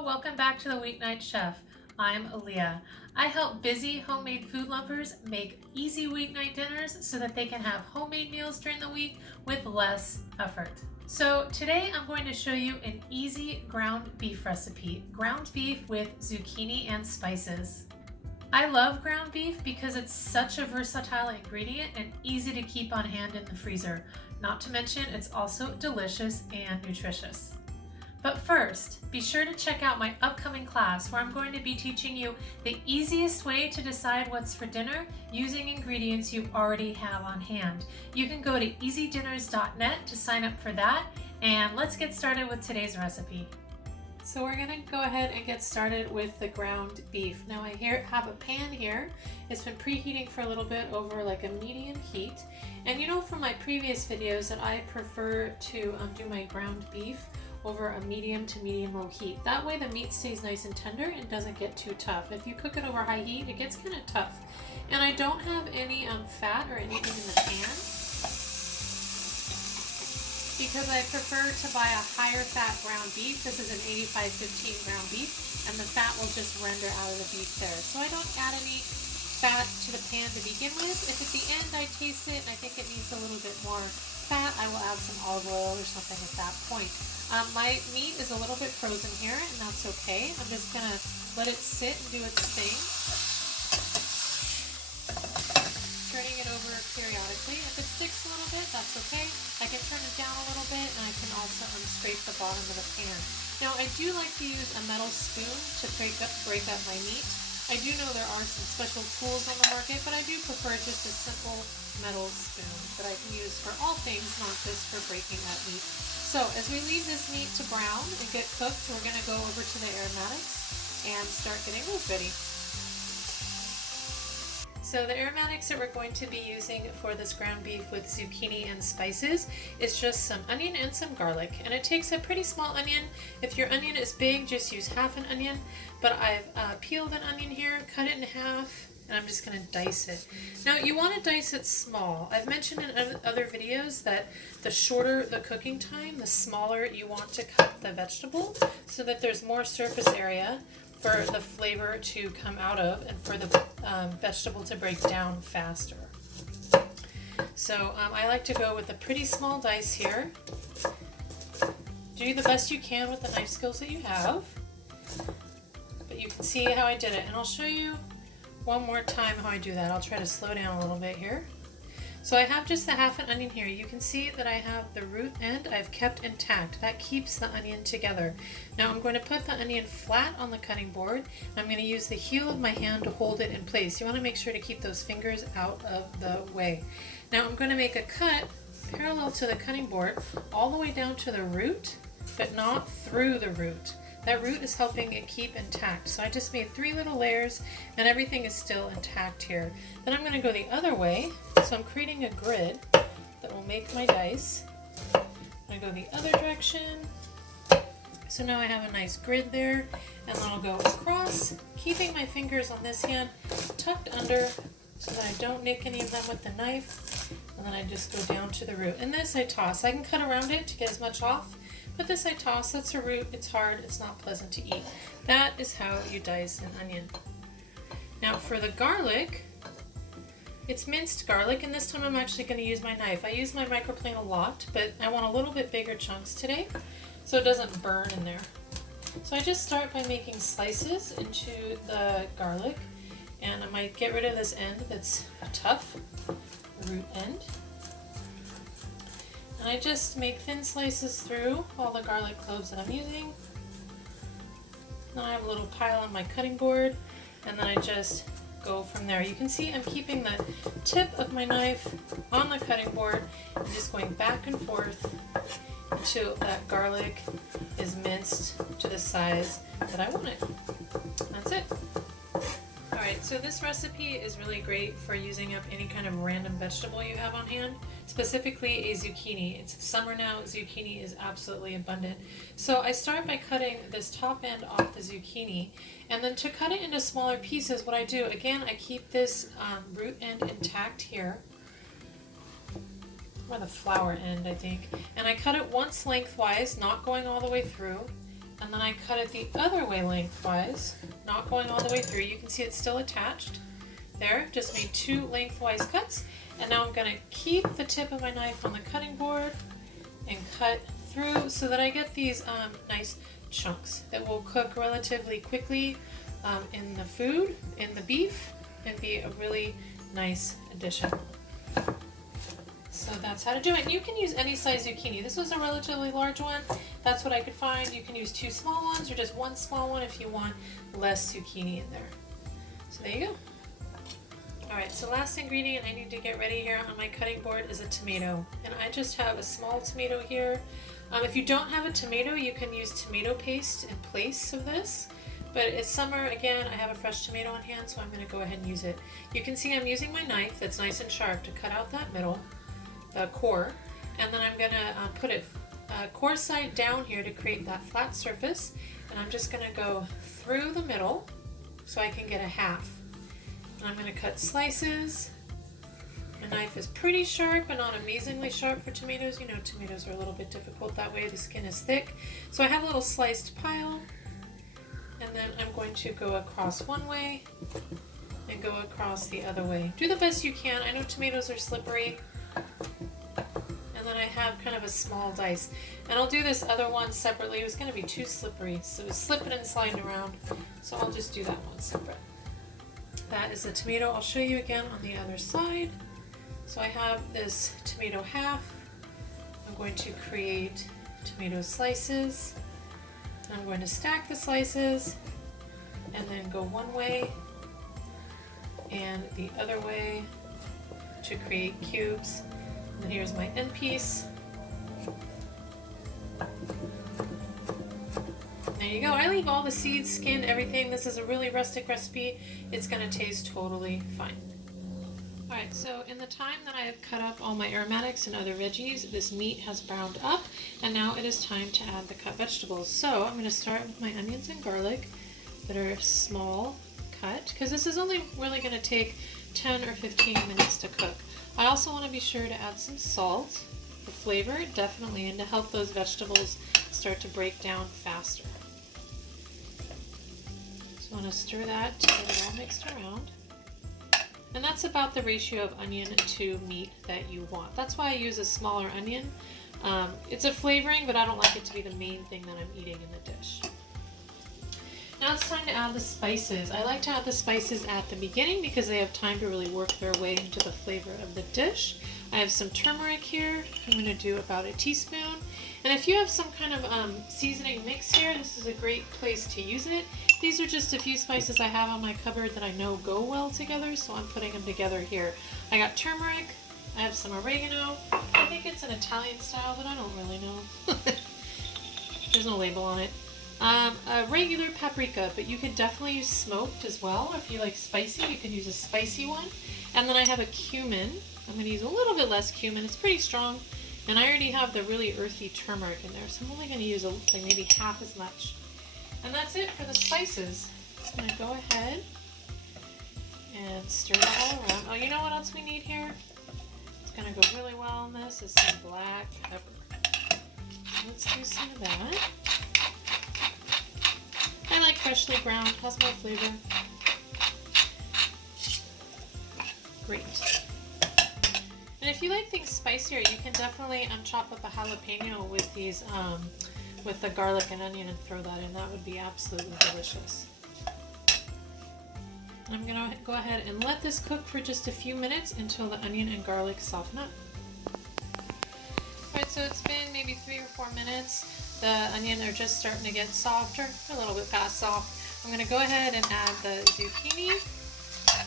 Hello, welcome back to the Weeknight Chef. I'm Aliye. I help busy homemade food lovers make easy weeknight dinners so that they can have homemade meals during the week with less effort. So today I'm going to show you an easy ground beef recipe, ground beef with zucchini and spices. I love ground beef because it's such a versatile ingredient and easy to keep on hand in the freezer. Not to mention it's also delicious and nutritious. But first, be sure to check out my upcoming class where I'm going to be teaching you the easiest way to decide what's for dinner using ingredients you already have on hand. You can go to easydinners.net to sign up for that, and let's get started with today's recipe. So we're going to go ahead and get started with the ground beef. Now I have a pan here. It's been preheating for a little bit over like a medium heat. And you know from my previous videos that I prefer to do my ground beef over a medium to medium low heat. That way the meat stays nice and tender and doesn't get too tough. If you cook it over high heat, it gets kind of tough. And I don't have any fat or anything in the pan because I prefer to buy a higher fat ground beef. This is an 85-15 ground beef, and the fat will just render out of the beef there. So I don't add any fat to the pan to begin with. If at the end I taste it and I think it needs a little bit more fat, I will add some olive oil or something at that point. My meat is a little bit frozen here, and that's okay. I'm just going to let it sit and do its thing. Turning it over periodically. If it sticks a little bit, that's okay. I can turn it down a little bit, and I can also scrape the bottom of the pan. Now, I do like to use a metal spoon to break up my meat. I do know there are some special tools on the market, but I do prefer just a simple metal spoon that I can use for all things, not just for breaking up meat. So as we leave this meat to brown and get cooked, we're going to go over to the aromatics and start getting those ready. So the aromatics that we're going to be using for this ground beef with zucchini and spices is just some onion and some garlic. And it takes a pretty small onion. If your onion is big, just use half an onion. But I've peeled an onion here, cut it in half, and I'm just going to dice it. Now you want to dice it small. I've mentioned in other videos that the shorter the cooking time, the smaller you want to cut the vegetable so that there's more surface area for the flavor to come out of and for the vegetable to break down faster. So I like to go with a pretty small dice here. Do the best you can with the knife skills that you have. But you can see how I did it, and I'll show you one more time how I do that. I'll try to slow down a little bit here. So I have just a half an onion here. You can see that I have the root end I've kept intact. That keeps the onion together. Now I'm going to put the onion flat on the cutting board. I'm going to use the heel of my hand to hold it in place. You want to make sure to keep those fingers out of the way. Now I'm going to make a cut parallel to the cutting board all the way down to the root, but not through the root. That root is helping it keep intact. So I just made 3 little layers and everything is still intact here. Then I'm going to go the other way. So I'm creating a grid that will make my dice. I'm going to go the other direction. So now I have a nice grid there, and then I'll go across, keeping my fingers on this hand tucked under so that I don't nick any of them with the knife. And then I just go down to the root. And this I toss. I can cut around it to get as much off. But this I toss. That's a root. It's hard. It's not pleasant to eat. That is how you dice an onion. Now for the garlic, it's minced garlic, and this time I'm actually going to use my knife. I use my microplane a lot, but I want a little bit bigger chunks today so it doesn't burn in there. So I just start by making slices into the garlic, and I might get rid of this end that's tough, root end. And I just make thin slices through all the garlic cloves that I'm using. Then I have a little pile on my cutting board, and then I just go from there. You can see I'm keeping the tip of my knife on the cutting board and just going back and forth until that garlic is minced to the size that I want it. That's it. Alright, so this recipe is really great for using up any kind of random vegetable you have on hand, specifically a zucchini. It's summer now, zucchini is absolutely abundant. So I start by cutting this top end off the zucchini, and then to cut it into smaller pieces, what I do, again, I keep this root end intact here, or the flower end I think, and I cut it once lengthwise, not going all the way through, and then I cut it the other way lengthwise, not going all the way through. You can see it's still attached. There, just made 2 lengthwise cuts, and now I'm going to keep the tip of my knife on the cutting board and cut through so that I get these nice chunks that will cook relatively quickly in the food, in the beef, and be a really nice addition. So that's how to do it. And you can use any size zucchini. This was a relatively large one. That's what I could find. You can use 2 small ones or just 1 small one if you want less zucchini in there. So there you go. Alright, so last ingredient I need to get ready here on my cutting board is a tomato. And I just have a small tomato here. If you don't have a tomato, you can use tomato paste in place of this. But it's summer, again, I have a fresh tomato on hand, so I'm going to go ahead and use it. You can see I'm using my knife that's nice and sharp to cut out that middle, the core. And then I'm going to put it core side down here to create that flat surface. And I'm just going to go through the middle so I can get a half. And I'm going to cut slices. My knife is pretty sharp, but not amazingly sharp for tomatoes. You know, tomatoes are a little bit difficult that way. The skin is thick. So I have a little sliced pile. And then I'm going to go across one way and go across the other way. Do the best you can. I know tomatoes are slippery. And then I have kind of a small dice. And I'll do this other one separately. It was going to be too slippery, so it was slipping and sliding around. So I'll just do that one separate. That is the tomato. I'll show you again on the other side. So I have this tomato half. I'm going to create tomato slices. I'm going to stack the slices and then go one way and the other way to create cubes. And then here's my end piece. There you go. I leave all the seeds, skin, everything. This is a really rustic recipe. It's going to taste totally fine. Alright, so in the time that I have cut up all my aromatics and other veggies, this meat has browned up, and now it is time to add the cut vegetables. So I'm going to start with my onions and garlic that are small cut, because this is only really going to take 10 or 15 minutes to cook. I also want to be sure to add some salt for flavor, definitely, and to help those vegetables start to break down faster. So I want to stir that to get it all mixed around. And that's about the ratio of onion to meat that you want. That's why I use a smaller onion. It's a flavoring, but I don't like it to be the main thing that I'm eating in the dish. Now it's time to add the spices. I like to add the spices at the beginning because they have time to really work their way into the flavor of the dish. I have some turmeric here. I'm going to do about a teaspoon. And if you have some kind of seasoning mix here, this is a great place to use it. These are just a few spices I have on my cupboard that I know go well together, so I'm putting them together here. I got turmeric, I have some oregano. I think it's an Italian style, but I don't really know. There's no label on it. A regular paprika, but you could definitely use smoked as well. If you like spicy, you could use a spicy one. And then I have a cumin. I'm going to use a little bit less cumin. It's pretty strong. And I already have the really earthy turmeric in there, so I'm only going to use like maybe half as much. And that's it for the spices. I'm going to go ahead and stir that all around. Oh, you know what else we need here? It's going to go really well in this is some black pepper. Let's do some of that. I like freshly ground, has more flavor. Great. And if you like things spicier, you can definitely chop up a jalapeno with these, with the garlic and onion and throw that in. That would be absolutely delicious. I'm going to go ahead and let this cook for just a few minutes until the onion and garlic soften up. Alright, so it's been maybe 3 or 4 minutes. The onion are just starting to get softer, a little bit past soft. I'm going to go ahead and add the zucchini.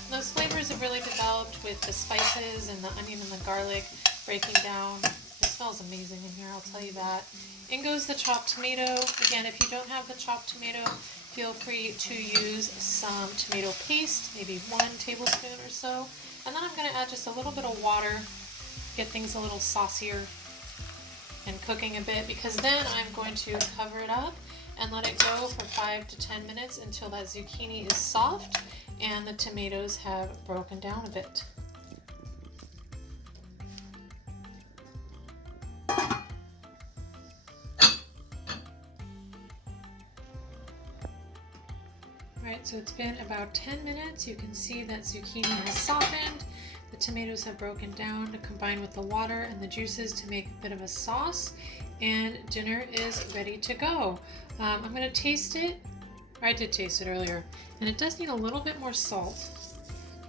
Those flavors have really developed with the spices and the onion and the garlic breaking down. It smells amazing in here, I'll tell you that. In goes the chopped tomato. Again, if you don't have the chopped tomato, feel free to use some tomato paste, maybe 1 tablespoon or so. And then I'm going to add just a little bit of water, get things a little saucier and cooking a bit, because then I'm going to cover it up and let it go for 5 to 10 minutes until that zucchini is soft and the tomatoes have broken down a bit. Alright, so it's been about 10 minutes. You can see that zucchini has softened. The tomatoes have broken down to combine with the water and the juices to make a bit of a sauce. And dinner is ready to go. I'm going to taste it. I did taste it earlier. And it does need a little bit more salt.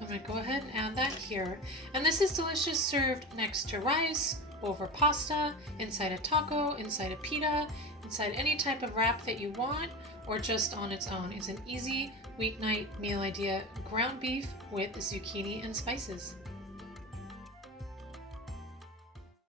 I'm going to go ahead and add that here. And this is delicious served next to rice, over pasta, inside a taco, inside a pita, inside any type of wrap that you want, or just on its own. It's an easy weeknight meal idea, ground beef with zucchini and spices.